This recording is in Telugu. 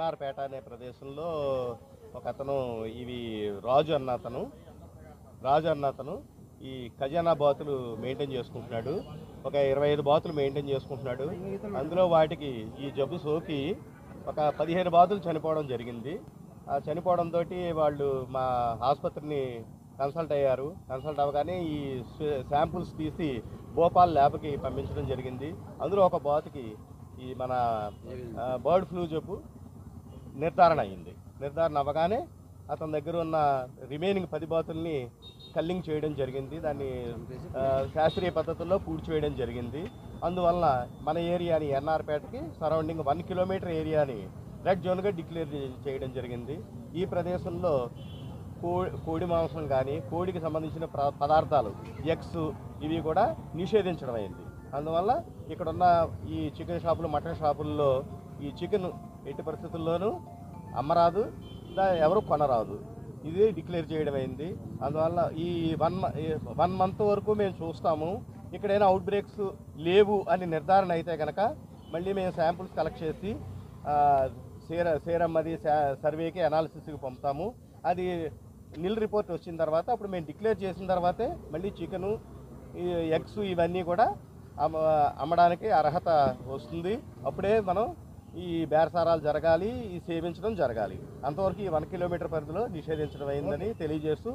నార్పేట అనే ప్రదేశంలో ఒక అతను ఇవి రాజు అన్న అతను రాజు అన్న అతను ఈ ఖజానా బాతులు మెయింటైన్ చేసుకుంటున్నాడు. ఒక 25 బాతులు మెయింటైన్ చేసుకుంటున్నాడు. అందులో వాటికి ఈ జబ్బు సోకి ఒక 15 బాతులు చనిపోవడం జరిగింది. ఆ చనిపోవడంతో వాళ్ళు మా ఆసుపత్రిని కన్సల్ట్ అయ్యారు. కన్సల్ట్ అవ్వగానే ఈ శాంపుల్స్ తీసి భోపాల్ ల్యాబ్కి పంపించడం జరిగింది. అందులో ఒక బాతుకి ఈ మన బర్డ్ ఫ్లూ జబ్బు నిర్ధారణ అయింది. నిర్ధారణ అవ్వగానే అతని దగ్గర ఉన్న రిమైనింగ్ 10 బాతుల్ని కల్లింగ్ చేయడం జరిగింది. దాన్ని శాస్త్రీయ పద్ధతుల్లో పూడ్చివేయడం జరిగింది. అందువలన మన ఏరియాని ఎన్ఆర్పేటకి సరౌండింగ్ 1 కిలోమీటర్ ఏరియాని రెడ్ జోన్గా డిక్లేర్ చేయడం జరిగింది. ఈ ప్రదేశంలో కోడి మాంసం కానీ కోడికి సంబంధించిన పదార్థాలు ఎగ్స్ ఇవి కూడా నిషేధించడం అయింది. అందువల్ల ఇక్కడున్న ఈ చికెన్ షాపులు మటన్ షాపుల్లో ఈ చికెన్ ఎట్టి పరిస్థితుల్లోనూ అమ్మరాదు, ఎవరు కొనరాదు, ఇది డిక్లేర్ చేయడం అయింది. అందువల్ల ఈ 1 మంత్ వరకు మేము చూస్తాము. ఇక్కడైనా అవుట్ బ్రేక్స్ లేవు అని నిర్ధారణ అయితే కనుక మళ్ళీ మేము శాంపుల్స్ కలెక్ట్ చేసి సేరం అది సర్వేకి అనాలిసిస్కి పంపుతాము. అది నిల్ రిపోర్ట్ వచ్చిన తర్వాత అప్పుడు మేము డిక్లేర్ చేసిన తర్వాతే మళ్ళీ చికెను ఎగ్స్ ఇవన్నీ కూడా అమ్మడానికి అర్హత వస్తుంది. అప్పుడే మనం ఈ బేరసారాలు జరగాలి, ఈ సేవించడం జరగాలి. అంతవరకు ఈ 1 కిలోమీటర్ పరిధిలో నిషేధించడం అయిందని తెలియజేస్తూ